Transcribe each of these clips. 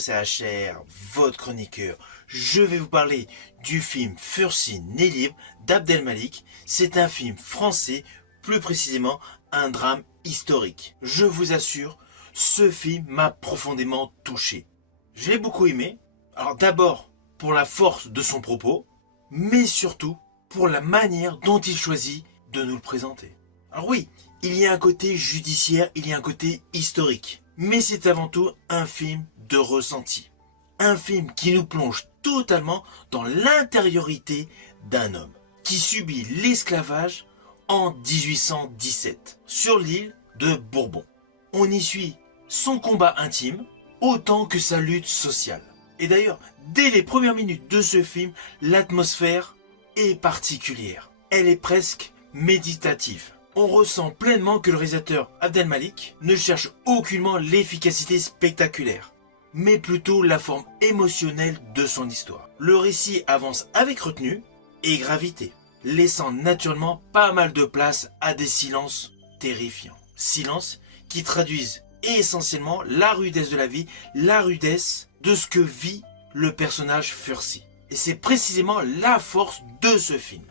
c'est HR, votre chroniqueur. Je vais vous parler du film Fursi né libre d'Abdel Malik. C'est un film français, plus précisément un drame historique. Je vous assure, ce film m'a profondément touché. Je l'ai beaucoup aimé. Alors d'abord pour la force de son propos, mais surtout pour la manière dont il choisit de nous le présenter. Alors oui, il y a un côté judiciaire, il y a un côté historique. Mais c'est avant tout un film de ressenti. Un film qui nous plonge totalement dans l'intériorité d'un homme qui subit l'esclavage en 1817 sur l'île de Bourbon. On y suit son combat intime autant que sa lutte sociale. Et d'ailleurs, dès les premières minutes de ce film, l'atmosphère est particulière. Elle est presque méditative. On ressent pleinement que le réalisateur Abdel Malik ne cherche aucunement l'efficacité spectaculaire, mais plutôt la forme émotionnelle de son histoire. Le récit avance avec retenue et gravité, laissant naturellement pas mal de place à des silences terrifiants. Silences qui traduisent essentiellement la rudesse de la vie, la rudesse de ce que vit le personnage Fursi. Et c'est précisément la force de ce film.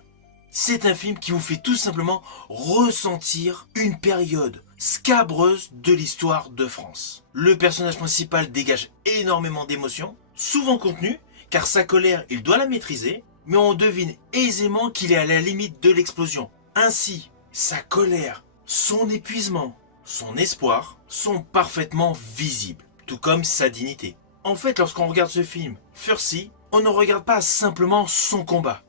C'est un film qui vous fait tout simplement ressentir une période scabreuse de l'histoire de France. Le personnage principal dégage énormément d'émotions, souvent contenues, car sa colère, il doit la maîtriser, mais on devine aisément qu'il est à la limite de l'explosion. Ainsi, sa colère, son épuisement, son espoir sont parfaitement visibles, tout comme sa dignité. En fait, lorsqu'on regarde ce film, Fursi, on ne regarde pas simplement son combat.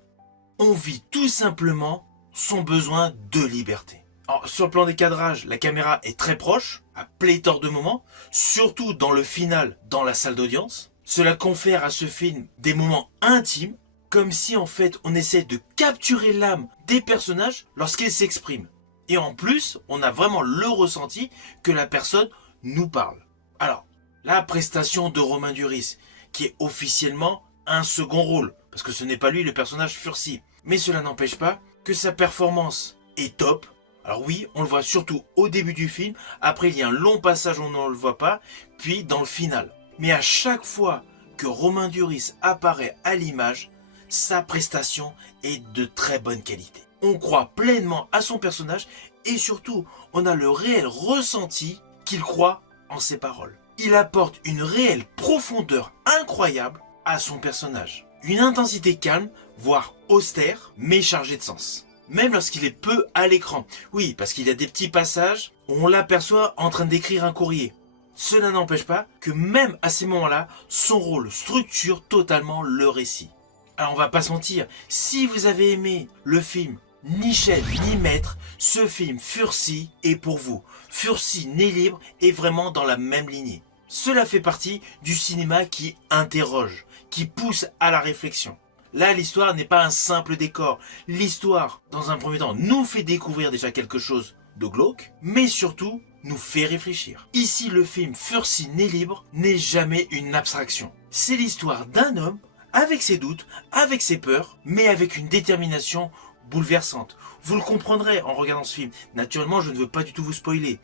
On vit tout simplement son besoin de liberté. Alors, sur le plan des cadrages, la caméra est très proche, à pléthore de moments, surtout dans le final, dans la salle d'audience. Cela confère à ce film des moments intimes, comme si en fait on essaie de capturer l'âme des personnages lorsqu'ils s'expriment. Et en plus, on a vraiment le ressenti que la personne nous parle. Alors, la prestation de Romain Duris, qui est officiellement un second rôle, parce que ce n'est pas lui le personnage Fursi. Mais cela n'empêche pas que sa performance est top. Alors oui, on le voit surtout au début du film, après il y a un long passage où on ne le voit pas, puis dans le final. Mais à chaque fois que Romain Duris apparaît à l'image, sa prestation est de très bonne qualité. On croit pleinement à son personnage et surtout, on a le réel ressenti qu'il croit en ses paroles. Il apporte une réelle profondeur incroyable à son personnage. Une intensité calme, voire austère, mais chargée de sens. Même lorsqu'il est peu à l'écran. Oui, parce qu'il y a des petits passages où on l'aperçoit en train d'écrire un courrier. Cela n'empêche pas que même à ces moments-là, son rôle structure totalement le récit. Alors on va pas se mentir, si vous avez aimé le film Ni chaîne ni maître, ce film Fursi est pour vous. Fursi né libre est vraiment dans la même lignée. Cela fait partie du cinéma qui interroge, qui pousse à la réflexion. Là, l'histoire n'est pas un simple décor. L'histoire, dans un premier temps, nous fait découvrir déjà quelque chose de glauque, mais surtout, nous fait réfléchir. Ici, le film Fursi né libre n'est jamais une abstraction. C'est l'histoire d'un homme, avec ses doutes, avec ses peurs, mais avec une détermination bouleversante. Vous le comprendrez en regardant ce film. Naturellement, je ne veux pas du tout vous spoiler.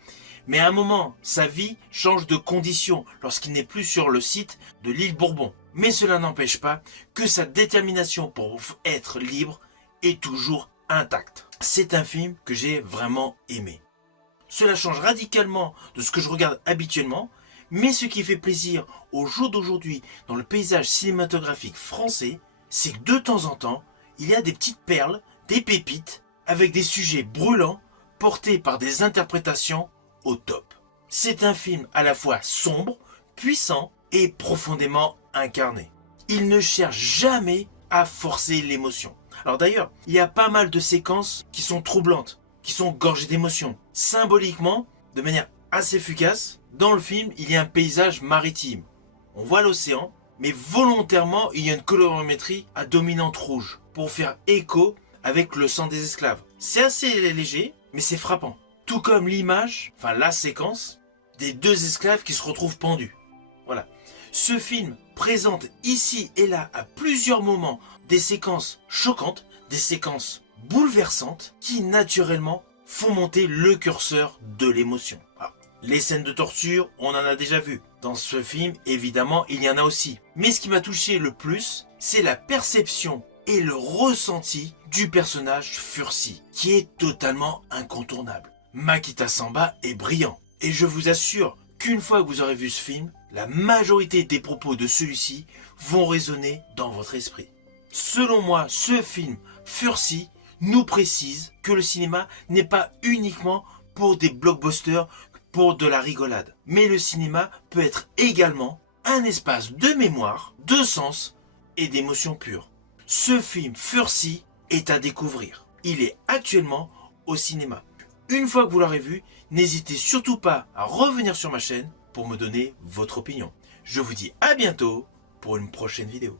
Mais à un moment, sa vie change de condition lorsqu'il n'est plus sur le site de l'île Bourbon. Mais cela n'empêche pas que sa détermination pour être libre est toujours intacte. C'est un film que j'ai vraiment aimé. Cela change radicalement de ce que je regarde habituellement, mais ce qui fait plaisir au jour d'aujourd'hui dans le paysage cinématographique français, c'est que de temps en temps, il y a des petites perles, des pépites, avec des sujets brûlants, portés par des interprétations au top. C'est un film à la fois sombre, puissant et profondément incarné. Il ne cherche jamais à forcer l'émotion. Alors d'ailleurs, il y a pas mal de séquences qui sont troublantes, qui sont gorgées d'émotions. Symboliquement, de manière assez fugace, dans le film, il y a un paysage maritime. On voit l'océan, mais volontairement, il y a une colorimétrie à dominante rouge pour faire écho avec le sang des esclaves. C'est assez léger, mais c'est frappant. Tout comme l'image, enfin la séquence, des deux esclaves qui se retrouvent pendus. Voilà. Ce film présente ici et là à plusieurs moments des séquences choquantes, des séquences bouleversantes qui naturellement font monter le curseur de l'émotion. Les scènes de torture, on en a déjà vu. dans ce film, évidemment, il y en a aussi. Mais ce qui m'a touché le plus, c'est la perception et le ressenti du personnage Furcy, qui est totalement incontournable. Makita Samba est brillant. Et je vous assure qu'une fois que vous aurez vu ce film, la majorité des propos de celui-ci vont résonner dans votre esprit. Selon moi, ce film, Furcy, nous précise que le cinéma n'est pas uniquement pour des blockbusters, pour de la rigolade. Mais le cinéma peut être également un espace de mémoire, de sens et d'émotion pure. Ce film, Furcy, est à découvrir. Il est actuellement au cinéma. Une fois que vous l'aurez vu, n'hésitez surtout pas à revenir sur ma chaîne pour me donner votre opinion. Je vous dis à bientôt pour une prochaine vidéo.